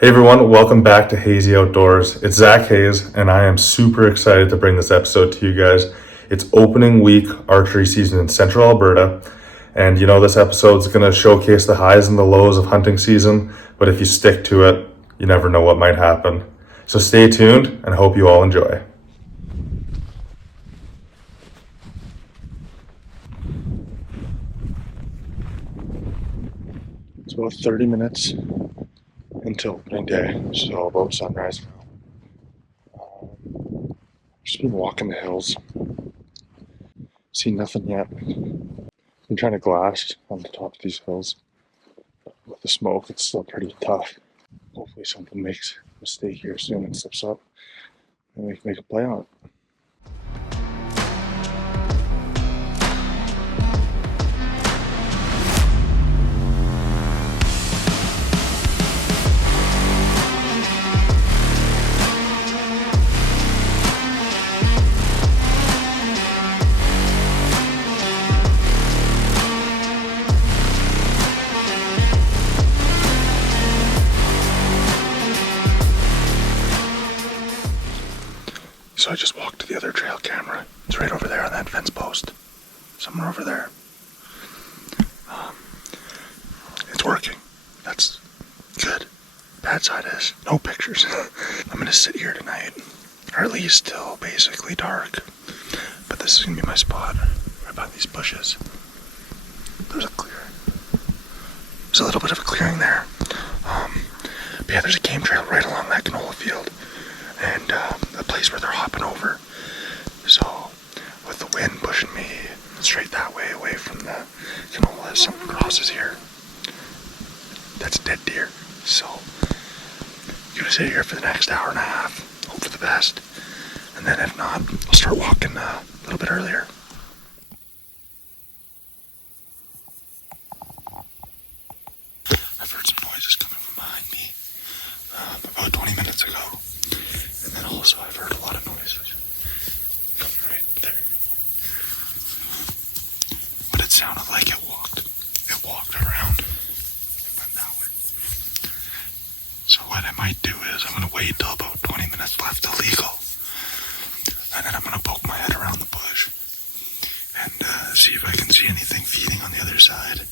Hey everyone, welcome back to Hazy Outdoors. It's Zach Hayes, and I am super excited to bring this episode to you guys. It's opening week archery season in Central Alberta, and this episode's going to showcase the highs and the lows of hunting season, but if you stick to it, you never know what might happen. So stay tuned, and I hope you all enjoy. It's about 30 minutes until opening day, so about sunrise now. Just been walking the hills. Seen nothing yet. Been trying to glass on the top of these hills. But with the smoke, it's still pretty tough. Hopefully something makes a mistake here soon and steps up, and we can make a play on it. So I just walked to the other trail camera. It's right over there on that fence post. Somewhere over there. It's working. That's good. Bad side is no pictures. I'm gonna sit here tonight. Or at least till basically dark. But this is gonna be my spot. Right by these bushes. There's a little bit of a clearing there. But yeah, there's a game trail right along that canola field. And a place where they're hopping over. So, with the wind pushing me straight that way, away from the canola, as someone crosses here, that's dead deer. So, I'm gonna sit here for the next hour and a half, hope for the best, and then if not, I'll start walking a little bit earlier. I've heard some noises coming from behind me about 20 minutes ago. And then also I've heard a lot of noises coming right there. But it sounded like it walked around. It went that way. So what I might do is I'm going to wait till about 20 minutes left illegal. And then I'm going to poke my head around the bush and see if I can see anything feeding on the other side.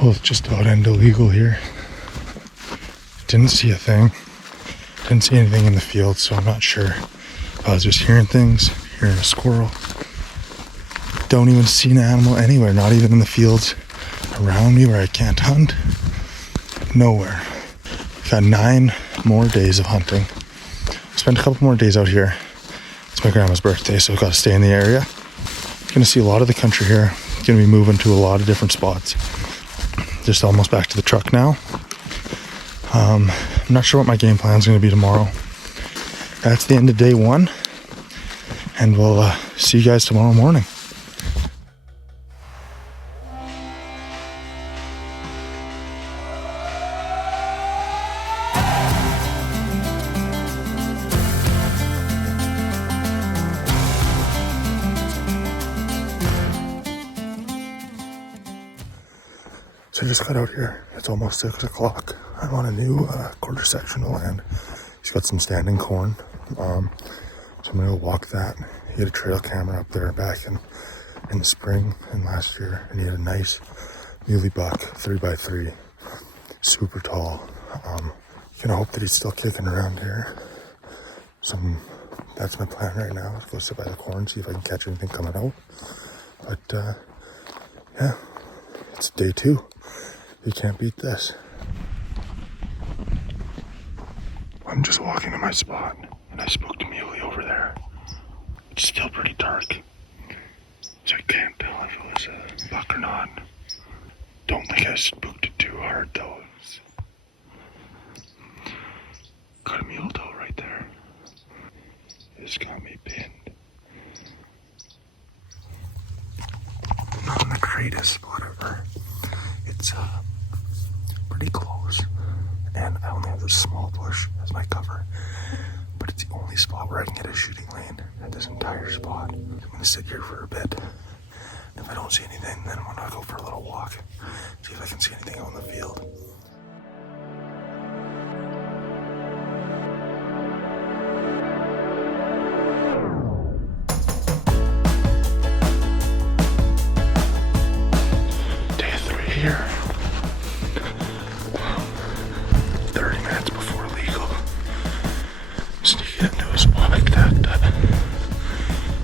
Well, it's just about end illegal here. Didn't see a thing. Didn't see anything in the field, so I'm not sure. I was just hearing things, hearing a squirrel. Don't even see an animal anywhere, not even in the fields around me where I can't hunt. Nowhere. Got 9 more days of hunting. Spend a couple more days out here. It's my grandma's birthday, so I've got to stay in the area. Gonna see a lot of the country here. Gonna be moving to a lot of different spots. Just almost back to the truck now. I'm not sure what my game plan is going to be tomorrow. That's the end of day 1, and we'll see you guys tomorrow morning. So I just got out here. It's almost 6 o'clock. I'm on a new quarter section of land. He's got some standing corn. So I'm gonna go walk that. He had a trail camera up there back in the spring and last year, and he had a nice muley buck, 3x3, super tall. Gonna hope that he's still kicking around here. That's my plan right now. Go sit by the corn, see if I can catch anything coming out. But yeah, it's day 2. You can't beat this. I'm just walking to my spot, and I spoke to Muley over there. It's still pretty dark, so I can't tell if it was a buck or not. Don't think I spooked it too hard, though. Got a mule doe right there. It's got me pinned. Not in the greatest spot ever. It's pretty close. and I only have this small bush as my cover, but it's the only spot where I can get a shooting lane at this entire spot. I'm gonna sit here for a bit. If I don't see anything, then I'm gonna go for a little walk, see if I can see anything out in the field. Day 3 here. 30 minutes before legal. Sneaking into a spot like that.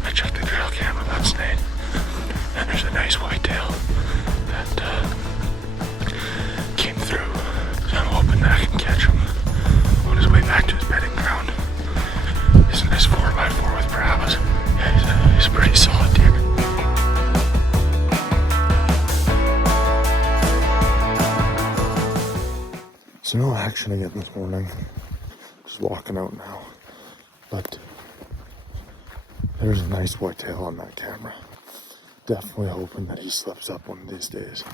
I checked the trail camera last night, and there's a nice whitetail that came through. So I'm hoping that I can catch him on his way back to his bedding ground. He's a nice 4x4 with Brabus. Yeah, he's a pretty solid deer. So no action again this morning. Just walking out now. But there's a nice whitetail on that camera. Definitely hoping that he slips up one of these days.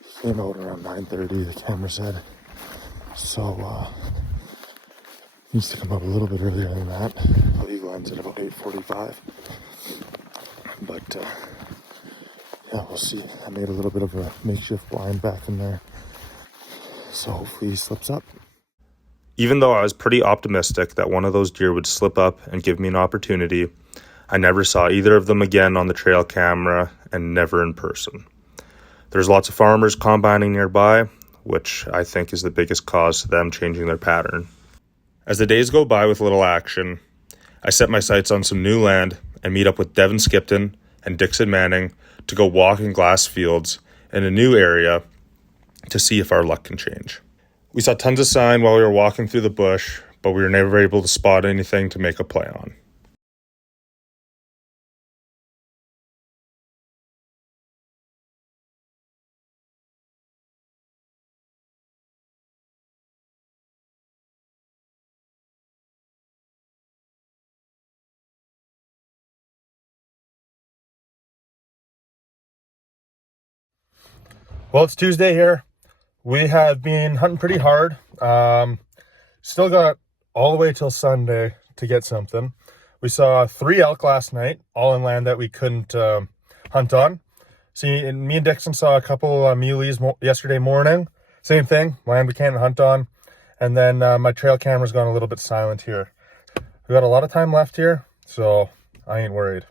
He came out around 9:30, the camera said. So needs to come out a little bit earlier than that. The legal ends at about 8:45. But yeah, we'll see. I made a little bit of a makeshift blind back in there. So hopefully he slips up. Even though I was pretty optimistic that one of those deer would slip up and give me an opportunity, I never saw either of them again on the trail camera and never in person. There's lots of farmers combining nearby, which I think is the biggest cause to them changing their pattern. As the days go by with little action, I set my sights on some new land and meet up with Devin Skipton and Dixon Manning to go walk in glass fields in a new area to see if our luck can change. We saw tons of sign while we were walking through the bush, but we were never able to spot anything to make a play on. Well, it's Tuesday here. We have been hunting pretty hard. Still got all the way till Sunday to get something. We saw 3 elk last night, all in land that we couldn't hunt on. See, me and Dixon saw a couple muleys yesterday morning. Same thing, land we can't hunt on. And then my trail camera's gone a little bit silent here. We got a lot of time left here, so I ain't worried.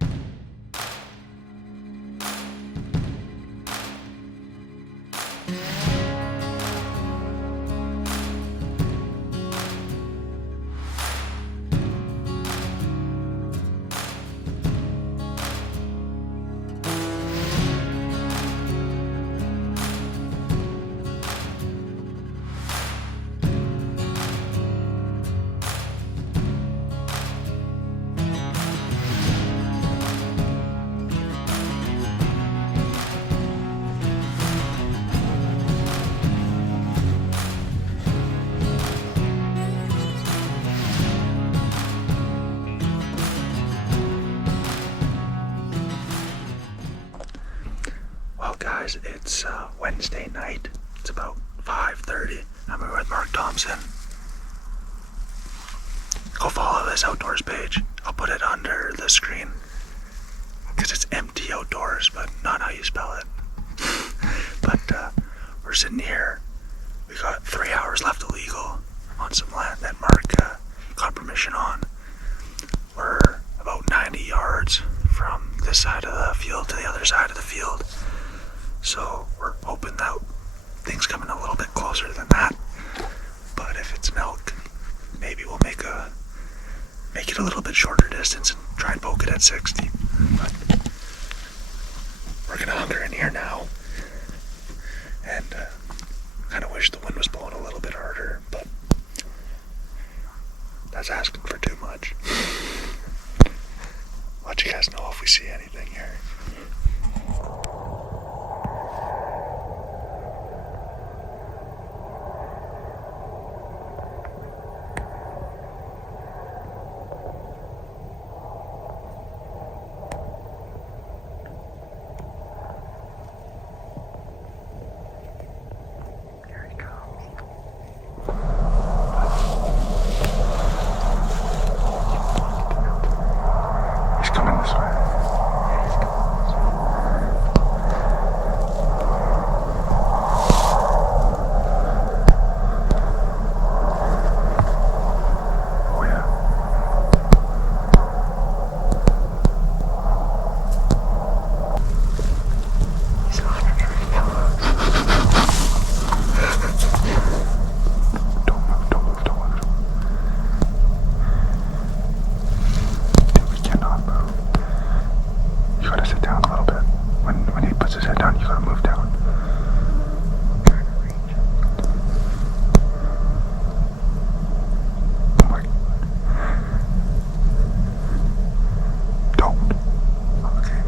It's Wednesday night. It's about 5:30. I'm here with Mark Thompson. Go follow this outdoors page. I'll put it under the screen because it's empty outdoors, but not how you spell it. But we're sitting here. We got 3 hours left illegal on some land that Mark got permission on. We're about 90 yards from this side of the field to the other side of the field. So we're hoping that things come in a little bit closer than that. But if it's an elk, maybe we'll make it a little bit shorter distance and try and poke it at 60. But we're gonna hunker in here now. And kind of wish the wind was blowing a little bit harder, but that's asking for too much. I'll let you guys know if we see anything here. You gotta sit down a little bit. When he puts his head down, you gotta move down. Oh my. Don't. Okay.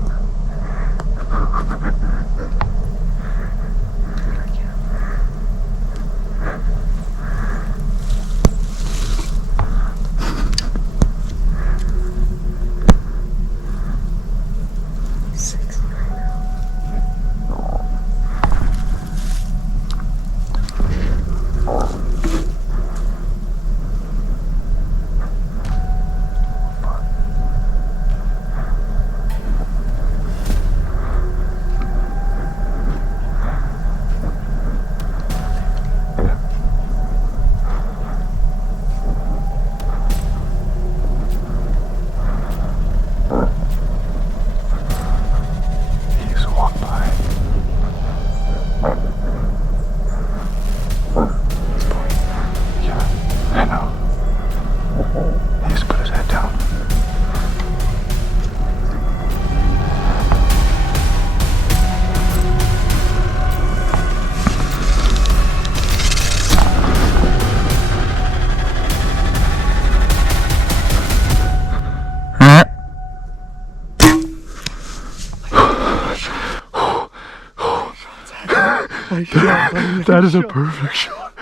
That is a perfect shot.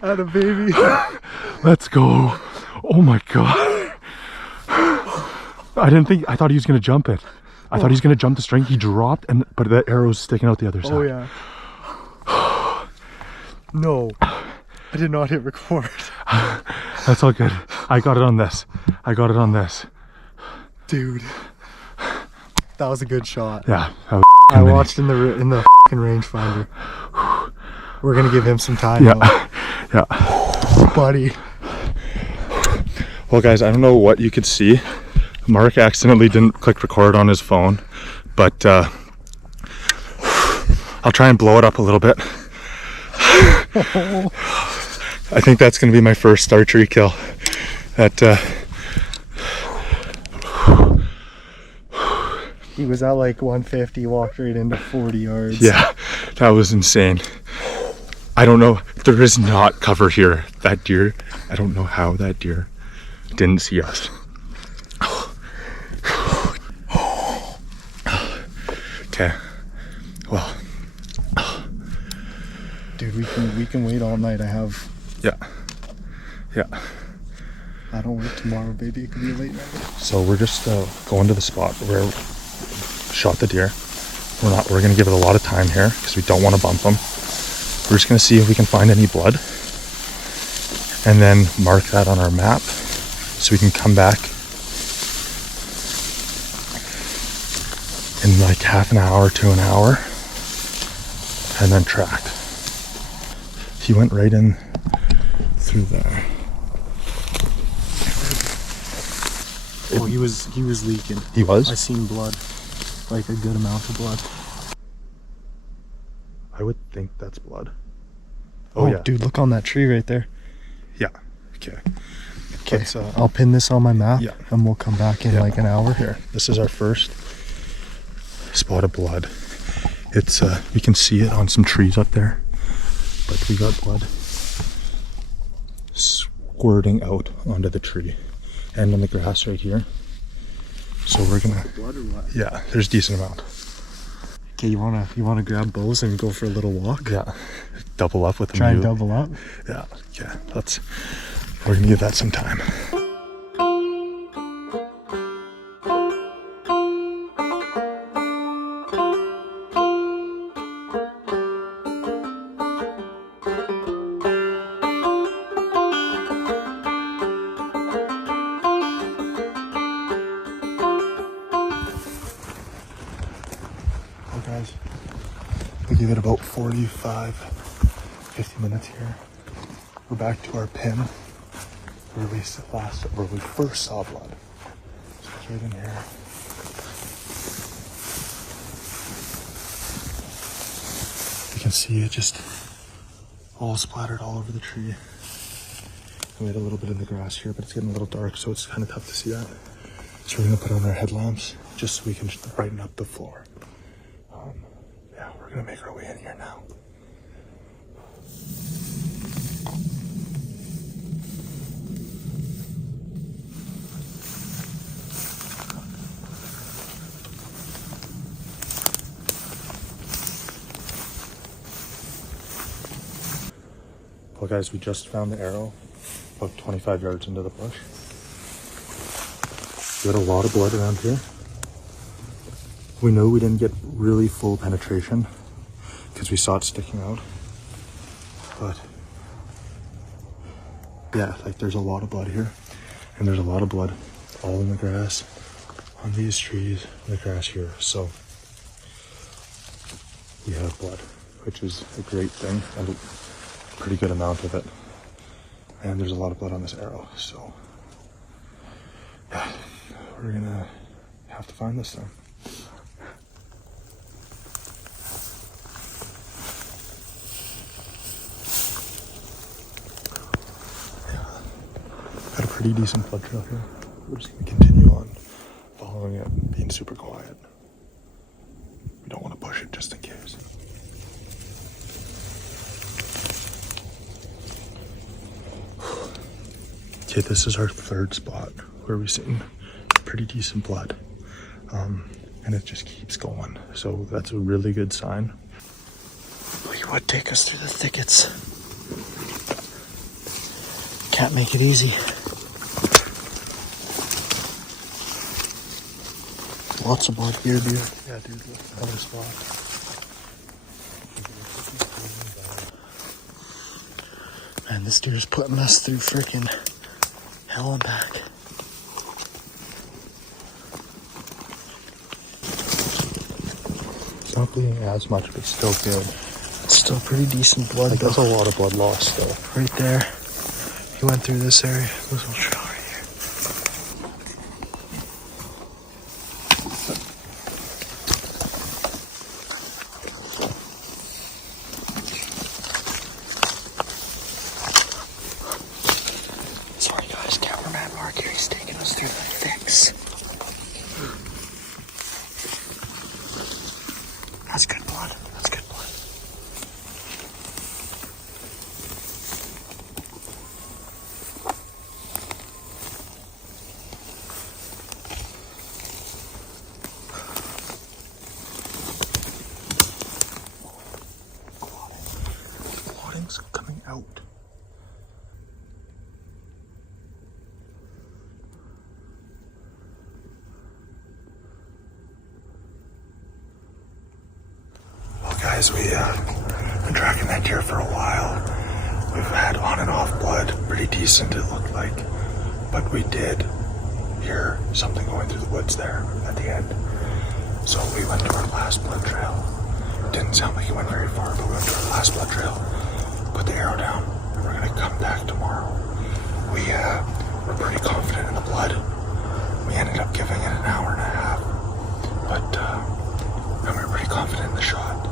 Had a baby. Let's go. Oh my god. I thought he was gonna jump it. I thought he was gonna jump the string. He dropped, but the arrow's sticking out the other side. Oh yeah. No, I did not hit record. That's all good. I got it on this. Dude, that was a good shot. Yeah. That was I watched in the fucking rangefinder. We're gonna give him some time. Yeah. Though. Yeah. Buddy. Well, guys, I don't know what you could see. Mark accidentally didn't click record on his phone, but I'll try and blow it up a little bit. I think that's going to be my first archery kill. He was at like 150, walked right into 40 yards. Yeah, that was insane. I don't know. There is not cover here. That deer, I don't know how that deer didn't see us. Okay. Well. Dude, we can wait all night. Yeah. I don't work tomorrow, baby. It could be a late night. So we're just going to the spot where we shot the deer. We're gonna give it a lot of time here because we don't want to bump them. We're just gonna see if we can find any blood, and then mark that on our map so we can come back in like half an hour to an hour and then track. He went right in through there. Oh, he was leaking. He was? I seen blood, like a good amount of blood. I would think that's blood. Oh yeah. Dude, look on that tree right there. Yeah. Okay. Okay. I'll pin this on my map. Yeah. And we'll come back in like an hour. Here. This is our first spot of blood. It's we can see it on some trees up there, but we got blood squirting out onto the tree and on the grass right here. So we're gonna. Blood or what? Yeah, there's a decent amount. Okay, you wanna grab bows and go for a little walk? Yeah, double up with them. Try and double up. Yeah, yeah. We're gonna give that some time. Guys, we give it about 45, 50 minutes here. We're back to our pin where we first saw blood. So it's right in here. You can see it just all splattered all over the tree. definitely had a little bit in the grass here, but it's getting a little dark, so it's kind of tough to see that. So we're gonna put on our headlamps just so we can brighten up the floor. Yeah, we're gonna make our way in here now. Well guys, we just found the arrow about 25 yards into the bush. We had a lot of blood around here. We know we didn't get really full penetration because we saw it sticking out. But yeah, like there's a lot of blood here, and there's a lot of blood all in the grass, on these trees, in the grass here. So we have blood, which is a great thing, and a pretty good amount of it. And there's a lot of blood on this arrow, so yeah, we're gonna have to find this thing. Yeah, got a pretty decent blood trail here. We're just gonna continue on following it and being super quiet. We don't want to push it just in case. Okay, this is our third spot where we've seen pretty decent blood. And it just keeps going. So that's a really good sign. We would take us through the thickets. Can't make it easy. Lots of blood here, dude. Yeah, dude, look, another spot. Man, this deer's putting us through freaking hell and back. It's not bleeding as much, but still good. It's still pretty decent blood. Like, that's a lot of blood loss still. Right there. He went through this area. This little trail right here. Sorry guys, cameraman Archery's taking us through the thicks. That's good blood. That's good blood. Clotting's coming out. Guys, we've been tracking that deer for a while. We've had on and off blood, pretty decent it looked like, but we did hear something going through the woods there at the end. So we went to our last blood trail. Didn't sound like it went very far, but we went to our last blood trail, put the arrow down, and we're gonna come back tomorrow. We were pretty confident in the blood. We ended up giving it an hour and a half, but and we were pretty confident in the shot.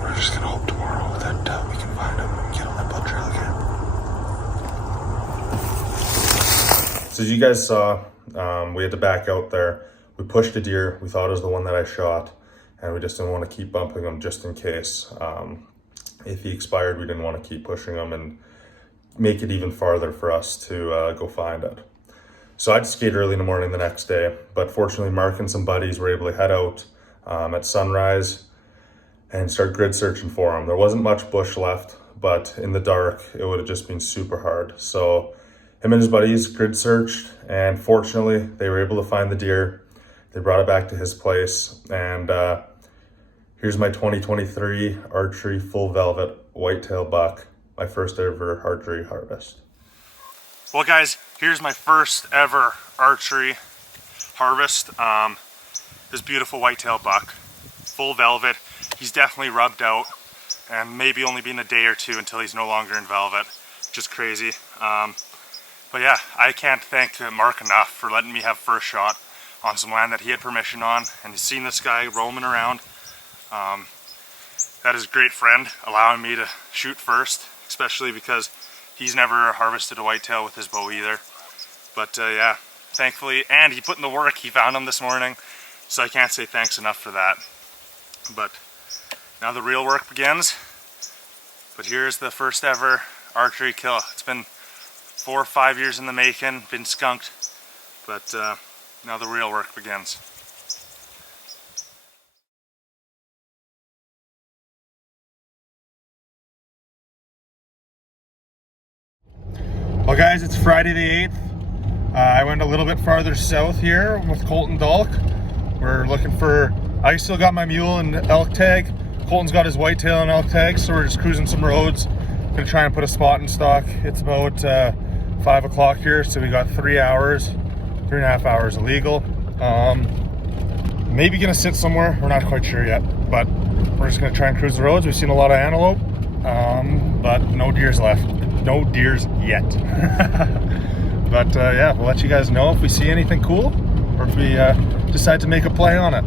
We're just gonna hope tomorrow that we can find him and get on that blood trail again. So as you guys saw, we had to back out there. We pushed a deer. We thought it was the one that I shot, and we just didn't want to keep bumping him just in case. If he expired, we didn't want to keep pushing him and make it even farther for us to go find it. So I'd skate early in the morning the next day, but fortunately Mark and some buddies were able to head out at sunrise and start grid searching for him. There wasn't much bush left, but in the dark, it would have just been super hard. So him and his buddies grid searched, and fortunately, they were able to find the deer. They brought it back to his place, and here's my 2023 Archery full velvet whitetail buck, my first ever archery harvest. Well guys, here's my first ever archery harvest. This beautiful whitetail buck, full velvet. He's definitely rubbed out, and maybe only been a day or two until he's no longer in velvet, which is crazy. But yeah, I can't thank Mark enough for letting me have first shot on some land that he had permission on, and he's seen this guy roaming around. That is a great friend, allowing me to shoot first, especially because he's never harvested a whitetail with his bow either. But yeah, thankfully, and he put in the work, he found him this morning, so I can't say thanks enough for that. But now the real work begins. But here's the first ever archery kill. It's been 4 or 5 years in the making, been skunked, but now the real work begins. Well guys, it's Friday the 8th. I went a little bit farther south here with Colton Dalk. We're looking for, I still got my mule and elk tag. Colton's got his whitetail and elk tag, so we're just cruising some roads. Gonna try and put a spot in stock. It's about 5 o'clock here, so we got 3 hours, 3.5 hours illegal. Maybe gonna sit somewhere, we're not quite sure yet, but we're just gonna try and cruise the roads. We've seen a lot of antelope, but no deers left. No deers yet. But yeah, we'll let you guys know if we see anything cool or if we decide to make a play on it.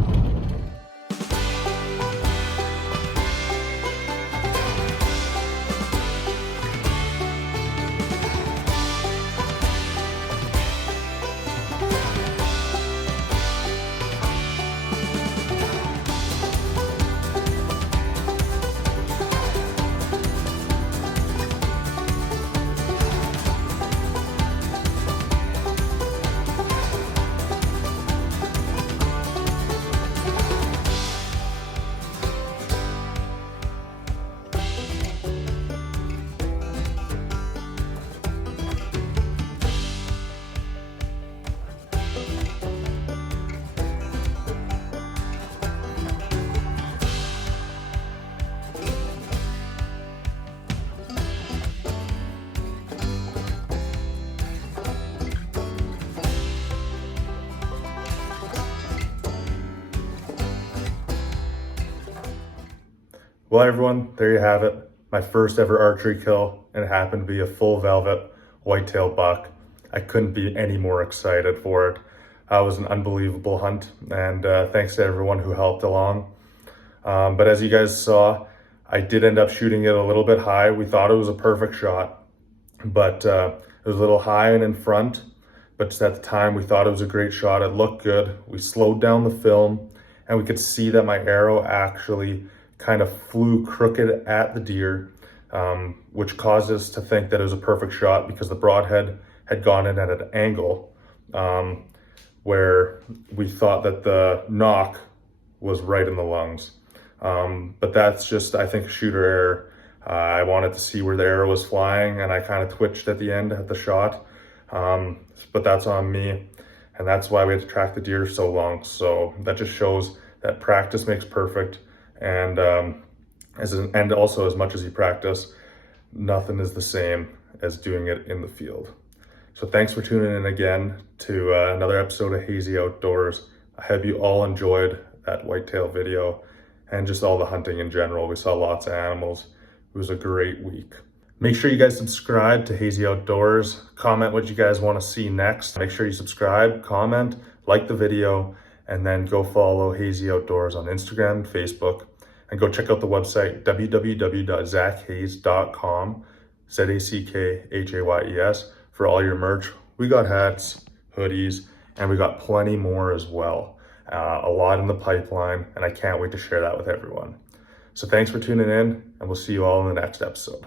Well everyone, there you have it. My first ever archery kill, and it happened to be a full velvet whitetail buck. I couldn't be any more excited for it. It was an unbelievable hunt, and thanks to everyone who helped along. But as you guys saw, I did end up shooting it a little bit high. We thought it was a perfect shot, but it was a little high and in front. But just at the time, we thought it was a great shot. It looked good. We slowed down the film, and we could see that my arrow actually kind of flew crooked at the deer, which caused us to think that it was a perfect shot because the broadhead had gone in at an angle where we thought that the knock was right in the lungs. But that's just, I think, shooter error. I wanted to see where the arrow was flying, and I kind of twitched at the end at the shot. But that's on me, and that's why we had to track the deer so long. So that just shows that practice makes perfect. And and also, as much as you practice, nothing is the same as doing it in the field. So thanks for tuning in again to another episode of Hazy Outdoors. I hope you all enjoyed that whitetail video and just all the hunting in general. We saw lots of animals. It was a great week. Make sure you guys subscribe to Hazy Outdoors. Comment what you guys want to see next. Make sure you subscribe, comment, like the video, and then go follow Hazy Outdoors on Instagram and Facebook. And go check out the website, www.zachhayes.com, ZACKHAYES, for all your merch. We got hats, hoodies, and we got plenty more as well. A lot in the pipeline, and I can't wait to share that with everyone. So thanks for tuning in, and we'll see you all in the next episode.